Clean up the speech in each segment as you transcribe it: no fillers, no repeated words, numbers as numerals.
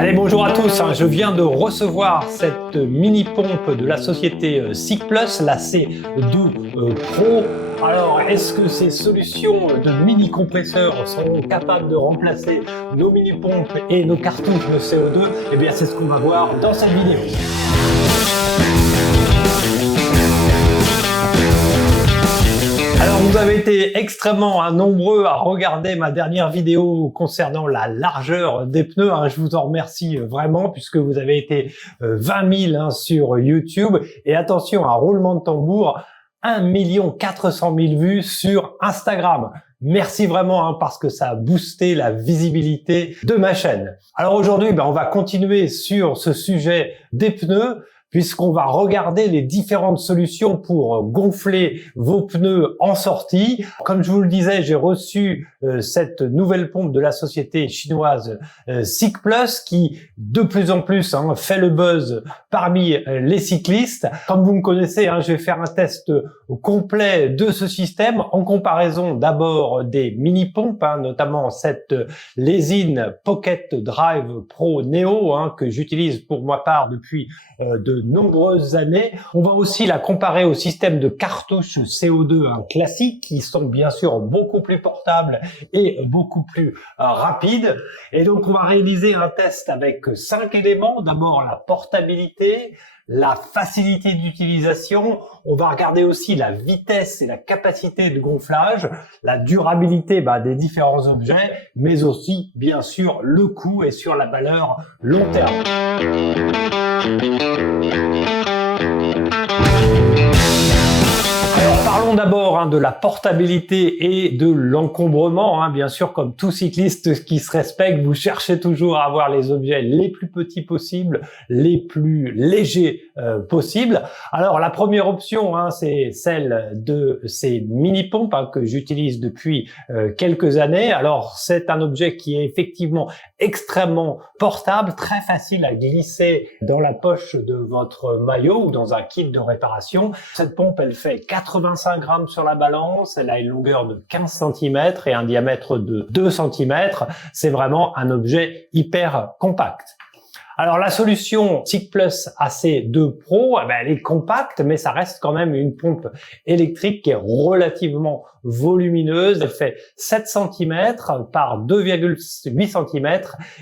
Allez, bonjour à tous, je viens de recevoir cette mini pompe de la société SICK+, la C2 Pro. Alors, est-ce que ces solutions de mini compresseurs seront capables de remplacer nos mini pompes et nos cartouches de CO2? Eh bien, c'est ce qu'on va voir dans cette vidéo. Alors, vous avez été extrêmement nombreux à regarder ma dernière vidéo concernant la largeur des pneus. Je vous en remercie vraiment puisque vous avez été 20 000 sur YouTube. Et attention, un roulement de tambour, 1 400 000 vues sur Instagram. Merci vraiment parce que ça a boosté la visibilité de ma chaîne. Alors aujourd'hui, on va continuer sur ce sujet des pneus, puisqu'on va regarder les différentes solutions pour gonfler vos pneus en sortie. Comme je vous le disais, j'ai reçu cette nouvelle pompe de la société chinoise SICK+, qui de plus en plus fait le buzz parmi les cyclistes. Comme vous me connaissez, je vais faire un test complet de ce système en comparaison d'abord des mini-pompes, notamment cette Lesin Pocket Drive Pro Neo que j'utilise pour ma part depuis de nombreuses années. On va aussi la comparer au système de cartouches CO2 classiques qui sont bien sûr beaucoup plus portables et beaucoup plus rapides. Et donc on va réaliser un test avec 5 éléments. D'abord la portabilité, la facilité d'utilisation, on va regarder aussi la vitesse et la capacité de gonflage, la durabilité des différents objets, mais aussi bien sûr le coût et sur la valeur long terme. Alors parlons d'abord de la portabilité et de l'encombrement. Bien sûr, comme tout cycliste qui se respecte, vous cherchez toujours à avoir les objets les plus petits possibles, les plus légers possibles. Alors la première option, c'est celle de ces mini-pompes que j'utilise depuis quelques années. Alors c'est un objet qui est effectivement extrêmement portable, très facile à glisser dans la poche de votre maillot ou dans un kit de réparation. Cette pompe, elle fait 85 grammes sur la balance, elle a une longueur de 15 cm et un diamètre de 2 cm. C'est vraiment un objet hyper compact. Alors la solution SICK+ AC2 Pro, elle est compacte, mais ça reste quand même une pompe électrique qui est relativement volumineuse. Elle fait 7 cm par 2,8 cm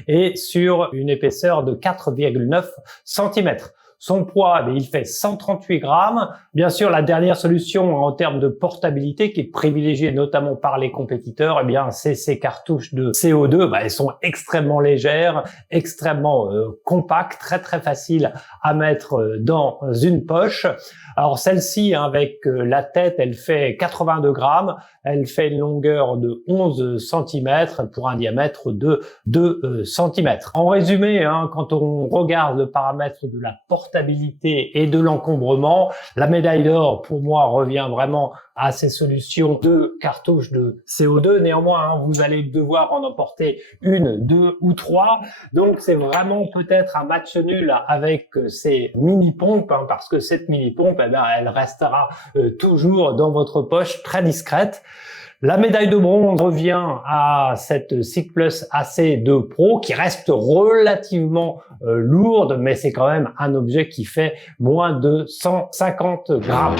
et sur une épaisseur de 4,9 cm. Son poids, il fait 138 grammes. Bien sûr, la dernière solution en termes de portabilité qui est privilégiée notamment par les compétiteurs, c'est ces cartouches de CO2. Elles sont extrêmement légères, extrêmement compactes, très très faciles à mettre dans une poche. Alors celle-ci, avec la tête, elle fait 82 grammes. Elle fait une longueur de 11 cm pour un diamètre de 2 cm. En résumé, quand on regarde le paramètre de la portabilité et de l'encombrement, la médaille d'or pour moi revient vraiment à ces solutions de cartouches de CO2. Néanmoins, vous allez devoir en emporter une, deux ou trois. Donc c'est vraiment peut-être un match nul avec ces mini-pompes, parce que cette mini-pompe, elle restera toujours dans votre poche, très discrète. La médaille de bronze revient à cette SICK+ AC2 Pro qui reste relativement lourde, mais c'est quand même un objet qui fait moins de 150 grammes.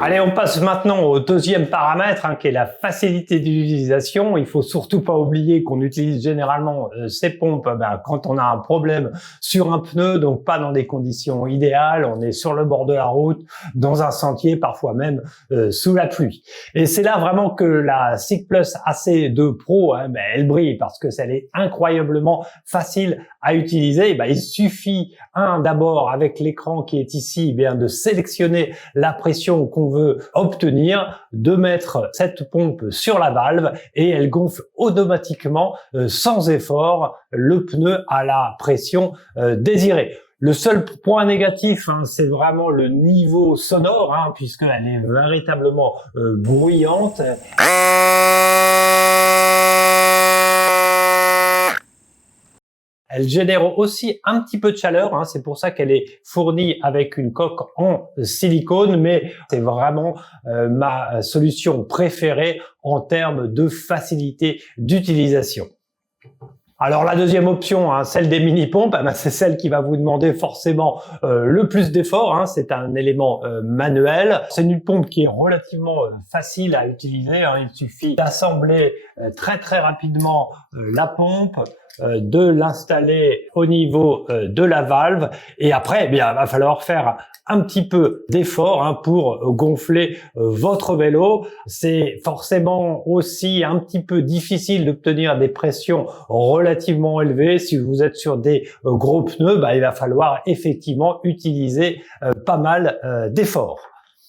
Allez, on passe maintenant au deuxième paramètre qui est la facilité d'utilisation. Il faut surtout pas oublier qu'on utilise généralement ces pompes quand on a un problème sur un pneu, donc pas dans des conditions idéales. On est sur le bord de la route, dans un sentier, parfois même sous la pluie. Et c'est là vraiment que la SICK+ AC2 Pro, elle brille parce que elle est incroyablement facile à utiliser. Il suffit d'abord avec l'écran qui est ici, de sélectionner la pression qu'on veut obtenir, de mettre cette pompe sur la valve et elle gonfle automatiquement sans effort le pneu à la pression désirée. Le seul point négatif, c'est vraiment le niveau sonore, puisqu'elle est véritablement bruyante. Elle génère aussi un petit peu de chaleur, c'est pour ça qu'elle est fournie avec une coque en silicone, mais c'est vraiment ma solution préférée en termes de facilité d'utilisation. Alors la deuxième option, celle des mini-pompes, c'est celle qui va vous demander forcément le plus d'efforts. C'est un élément manuel. C'est une pompe qui est relativement facile à utiliser. Il suffit d'assembler très très rapidement la pompe, de l'installer au niveau de la valve, et après, il va falloir faire un petit peu d'effort pour gonfler votre vélo. C'est forcément aussi un petit peu difficile d'obtenir des pressions relativement élevées. Si vous êtes sur des gros pneus, il va falloir effectivement utiliser pas mal d'efforts.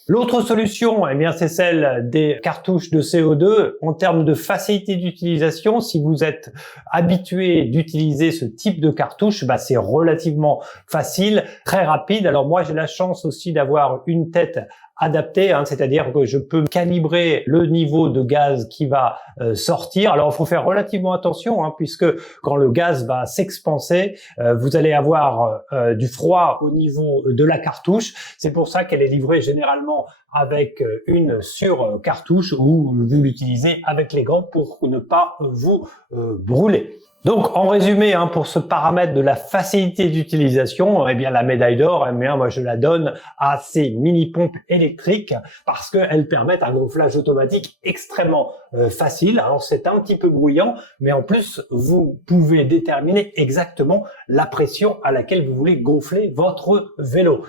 L'autre solution, c'est celle des cartouches de CO2. En termes de facilité d'utilisation, si vous êtes habitué d'utiliser ce type de cartouche, c'est relativement facile, très rapide. Alors moi, j'ai la chance aussi d'avoir une tête adapté, c'est-à-dire que je peux calibrer le niveau de gaz qui va sortir. Alors il faut faire relativement attention, puisque quand le gaz va s'expanser, vous allez avoir du froid au niveau de la cartouche. C'est pour ça qu'elle est livrée généralement avec une sur-cartouche, ou vous l'utilisez avec les gants pour ne pas vous brûler. Donc, en résumé, pour ce paramètre de la facilité d'utilisation, la médaille d'or, moi je la donne à ces mini-pompes électriques, parce qu'elles permettent un gonflage automatique extrêmement facile. Alors c'est un petit peu bruyant, mais en plus vous pouvez déterminer exactement la pression à laquelle vous voulez gonfler votre vélo.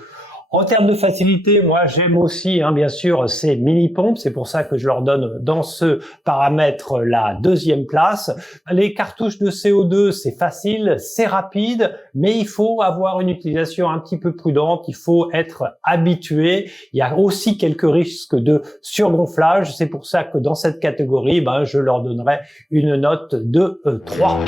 En termes de facilité, moi j'aime aussi bien sûr ces mini-pompes, c'est pour ça que je leur donne dans ce paramètre la deuxième place. Les cartouches de CO2, c'est facile, c'est rapide, mais il faut avoir une utilisation un petit peu prudente, il faut être habitué. Il y a aussi quelques risques de surgonflage, c'est pour ça que dans cette catégorie, je leur donnerai une note de 3.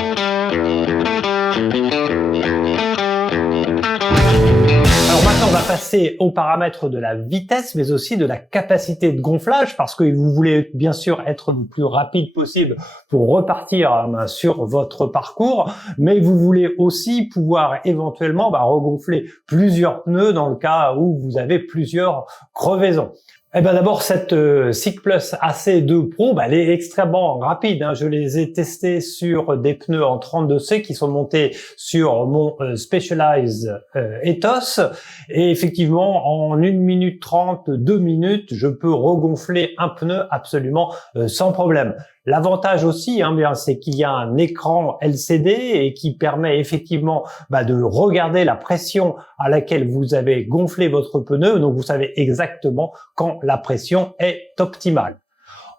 Maintenant, on va passer aux paramètres de la vitesse, mais aussi de la capacité de gonflage, parce que vous voulez bien sûr être le plus rapide possible pour repartir sur votre parcours, mais vous voulez aussi pouvoir éventuellement regonfler plusieurs pneus dans le cas où vous avez plusieurs crevaisons. D'abord, cette Cycplus AC2 Pro, elle est extrêmement rapide. Je les ai testés sur des pneus en 32C qui sont montés sur mon Specialized Ethos. Et effectivement, en 1 minute 30, 2 minutes, je peux regonfler un pneu absolument sans problème. L'avantage aussi, c'est qu'il y a un écran LCD et qui permet effectivement de regarder la pression à laquelle vous avez gonflé votre pneu. Donc vous savez exactement quand la pression est optimale.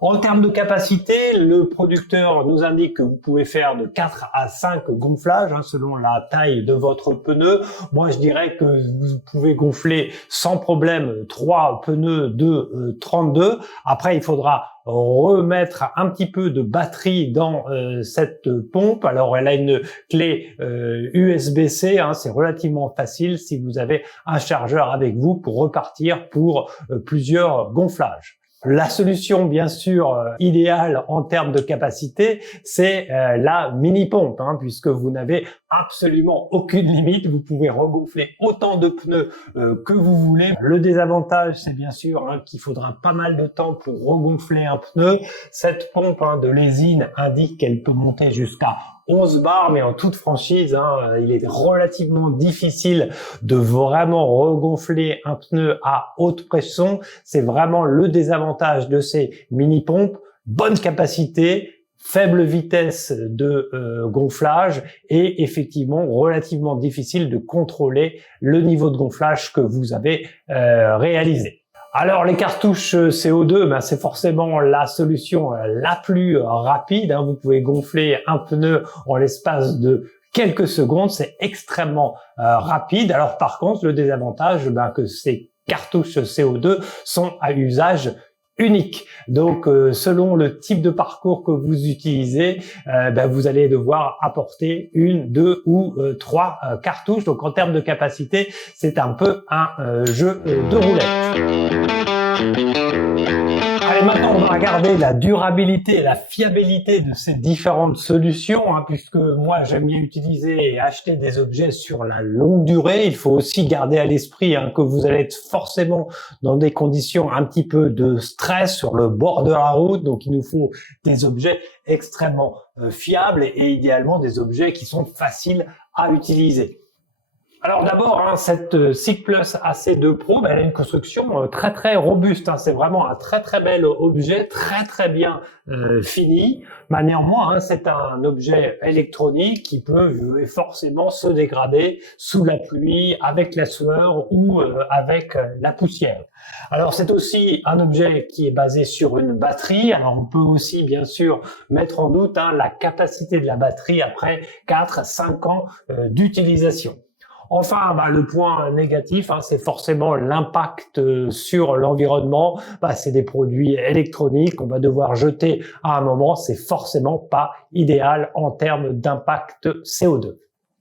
En termes de capacité, le producteur nous indique que vous pouvez faire de 4 à 5 gonflages selon la taille de votre pneu. Moi, je dirais que vous pouvez gonfler sans problème 3 pneus de 32. Après, il faudra remettre un petit peu de batterie dans cette pompe. Alors, elle a une clé USB-C, c'est relativement facile si vous avez un chargeur avec vous pour repartir pour plusieurs gonflages. La solution, bien sûr, idéale en termes de capacité, c'est la mini-pompe, puisque vous n'avez absolument aucune limite. Vous pouvez regonfler autant de pneus que vous voulez. Le désavantage, c'est bien sûr qu'il faudra pas mal de temps pour regonfler un pneu. Cette pompe de Lesin indique qu'elle peut monter jusqu'à 11 bars, mais en toute franchise, il est relativement difficile de vraiment regonfler un pneu à haute pression. C'est vraiment le désavantage de ces mini-pompes. Bonne capacité, faible vitesse de gonflage et effectivement relativement difficile de contrôler le niveau de gonflage que vous avez réalisé. Alors les cartouches CO2, c'est forcément la solution la plus rapide. Vous pouvez gonfler un pneu en l'espace de quelques secondes, c'est extrêmement rapide. Alors par contre, le désavantage, que ces cartouches CO2 sont à usage unique. Donc selon le type de parcours que vous utilisez, vous allez devoir apporter 1, 2 ou 3 cartouches. Donc en termes de capacité, c'est un peu un jeu de roulette. Allez, maintenant on va regarder la durabilité et la fiabilité de ces différentes solutions, hein, puisque moi j'aime bien utiliser et acheter des objets sur la longue durée. Il faut aussi garder à l'esprit que vous allez être forcément dans des conditions un petit peu de stress sur le bord de la route, donc il nous faut des objets extrêmement fiables et idéalement des objets qui sont faciles à utiliser. Alors d'abord, cette SICK+ AC2 Pro, elle a une construction très robuste. C'est vraiment un très bel objet, très bien fini. Néanmoins, c'est un objet électronique qui peut forcément se dégrader sous la pluie, avec la sueur ou avec la poussière. Alors c'est aussi un objet qui est basé sur une batterie. Alors on peut aussi bien sûr mettre en doute la capacité de la batterie après 4-5 ans d'utilisation. Enfin, le point négatif, c'est forcément l'impact sur l'environnement. C'est des produits électroniques qu'on va devoir jeter à un moment. C'est forcément pas idéal en termes d'impact CO2.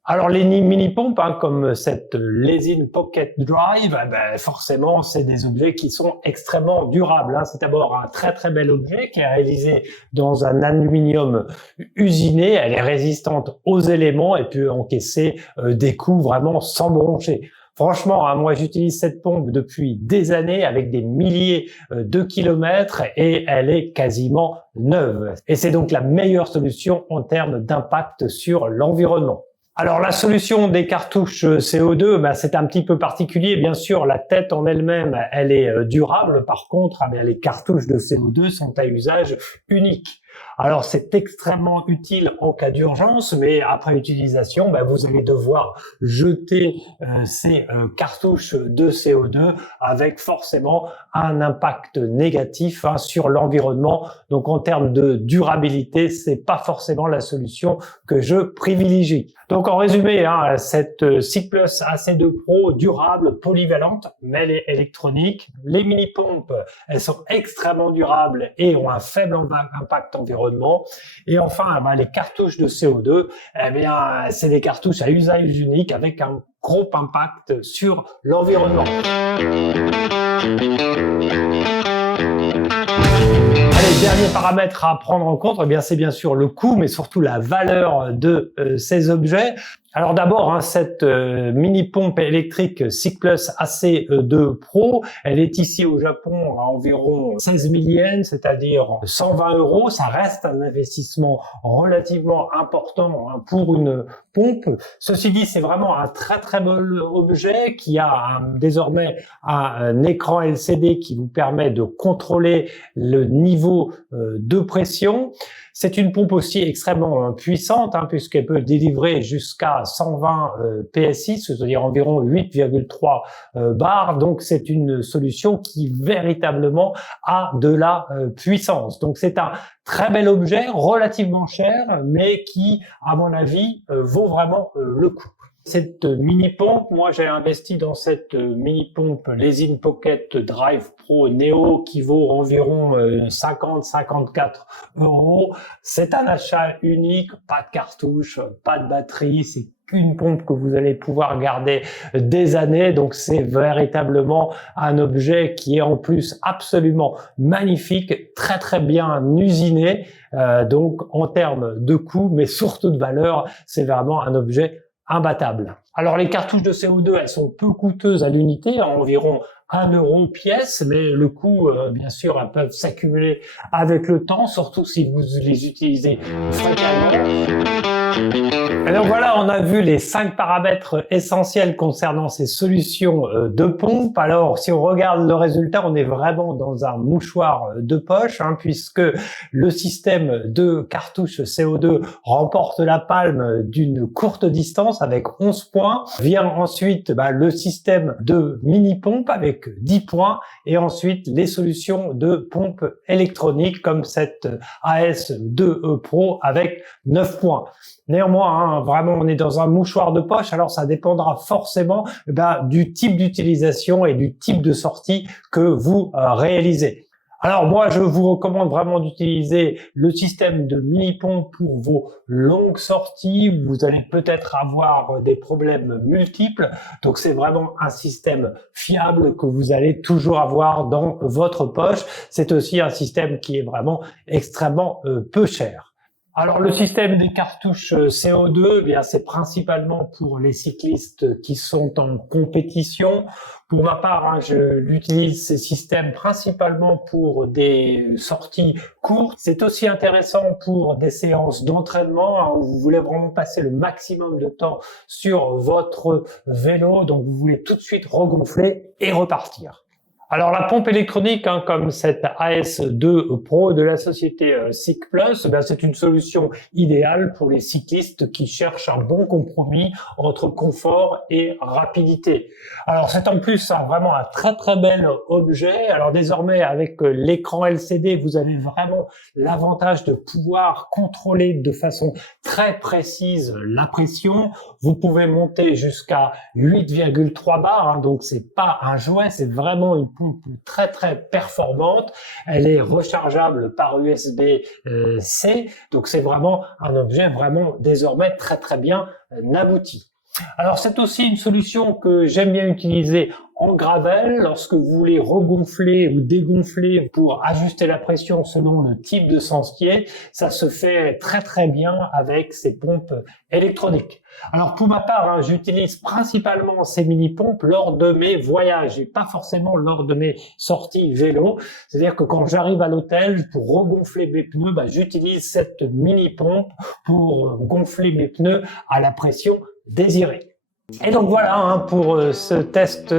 Alors les mini-pompes, comme cette Lesin Pocket Drive, forcément c'est des objets qui sont extrêmement durables. C'est d'abord un très bel objet qui est réalisé dans un aluminium usiné. Elle est résistante aux éléments et peut encaisser des coups vraiment sans broncher. Franchement, moi j'utilise cette pompe depuis des années avec des milliers de kilomètres et elle est quasiment neuve. Et c'est donc la meilleure solution en termes d'impact sur l'environnement. Alors la solution des cartouches CO2, c'est un petit peu particulier. Bien sûr, la tête en elle-même, elle est durable. Par contre, les cartouches de CO2 sont à usage unique. Alors c'est extrêmement utile en cas d'urgence, mais après utilisation, vous allez devoir jeter ces cartouches de CO2 avec forcément un impact négatif sur l'environnement. Donc en termes de durabilité, c'est pas forcément la solution que je privilégie. Donc en résumé, cette SICK+ AC2 Pro durable, polyvalente, mais elle est électronique. Les mini-pompes, elles sont extrêmement durables et ont un faible impact environnemental. Et enfin, les cartouches de CO2, c'est des cartouches à usage unique avec un gros impact sur l'environnement. Allez, dernier paramètre à prendre en compte, c'est bien sûr le coût, mais surtout la valeur de ces objets. Alors d'abord, cette mini-pompe électrique SICK+ AC2 Pro, elle est ici au Japon à environ 16 000 yens, c'est-à-dire 120 €. Ça reste un investissement relativement important pour une pompe. Ceci dit, c'est vraiment un très beau objet qui a désormais un écran LCD qui vous permet de contrôler le niveau de pression. C'est une pompe aussi extrêmement puissante puisqu'elle peut délivrer jusqu'à 120 PSI, c'est-à-dire environ 8,3 bars. Donc c'est une solution qui véritablement a de la puissance. Donc c'est un très bel objet, relativement cher, mais qui, à mon avis, vaut vraiment le coup. Cette mini-pompe, moi j'ai investi dans cette mini-pompe Lesin Pocket Drive Pro Neo qui vaut environ 50-54 €. C'est un achat unique, pas de cartouche, pas de batterie, c'est qu'une pompe que vous allez pouvoir garder des années. Donc c'est véritablement un objet qui est en plus absolument magnifique, très bien usiné. Donc en termes de coût, mais surtout de valeur, c'est vraiment un objet imbattable. Alors les cartouches de CO2, elles sont peu coûteuses à l'unité, à environ 1 € pièce, mais le coût, bien sûr, elles peuvent s'accumuler avec le temps, surtout si vous les utilisez fréquemment. Alors voilà, on a vu les 5 paramètres essentiels concernant ces solutions de pompe. Alors si on regarde le résultat, on est vraiment dans un mouchoir de poche, puisque le système de cartouche CO2 remporte la palme d'une courte distance avec 11 points. Vient ensuite le système de mini-pompe avec 10 points et ensuite les solutions de pompe électronique comme cette AS2E Pro avec 9 points. Néanmoins, vraiment, on est dans un mouchoir de poche, alors ça dépendra forcément du type d'utilisation et du type de sortie que vous réalisez. Alors moi, je vous recommande vraiment d'utiliser le système de mini-pompe pour vos longues sorties. Vous allez peut-être avoir des problèmes multiples. Donc c'est vraiment un système fiable que vous allez toujours avoir dans votre poche. C'est aussi un système qui est vraiment extrêmement peu cher. Alors le système des cartouches CO2, eh bien c'est principalement pour les cyclistes qui sont en compétition. Pour ma part, hein, j'utilise ces systèmes principalement pour des sorties courtes. C'est aussi intéressant pour des séances d'entraînement, hein, où vous voulez vraiment passer le maximum de temps sur votre vélo, donc vous voulez tout de suite regonfler et repartir. Alors la pompe électronique, hein, comme cette AS2 Pro de la société Cycplus, ben, c'est une solution idéale pour les cyclistes qui cherchent un bon compromis entre confort et rapidité. Alors c'est en plus vraiment un très bel objet. Alors désormais avec l'écran LCD, vous avez vraiment l'avantage de pouvoir contrôler de façon très précise la pression. Vous pouvez monter jusqu'à 8,3 bars, hein, donc c'est pas un jouet, c'est vraiment une pompe très performante. Elle est rechargeable par USB-C, donc c'est vraiment un objet vraiment désormais très bien abouti. Alors c'est aussi une solution que j'aime bien utiliser en gravel lorsque vous voulez regonfler ou dégonfler pour ajuster la pression selon le type de sentier. Ça se fait très bien avec ces pompes électroniques. Alors pour ma part, hein, j'utilise principalement ces mini-pompes lors de mes voyages et pas forcément lors de mes sorties vélo. C'est-à-dire que quand j'arrive à l'hôtel pour regonfler mes pneus, j'utilise cette mini-pompe pour gonfler mes pneus à la pression désirée. Et donc voilà, hein, pour ce test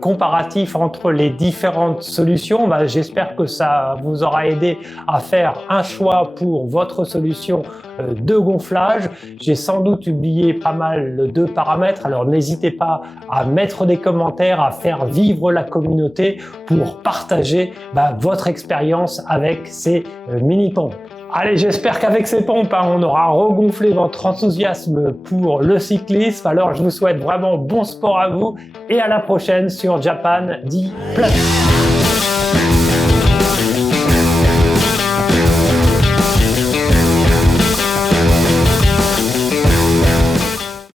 comparatif entre les différentes solutions. J'espère que ça vous aura aidé à faire un choix pour votre solution de gonflage. J'ai sans doute oublié pas mal de paramètres, alors n'hésitez pas à mettre des commentaires, à faire vivre la communauté pour partager votre expérience avec ces mini-pompes. Allez, j'espère qu'avec ces pompes, on aura regonflé votre enthousiasme pour le cyclisme. Alors, je vous souhaite vraiment bon sport à vous et à la prochaine sur Japan 10+.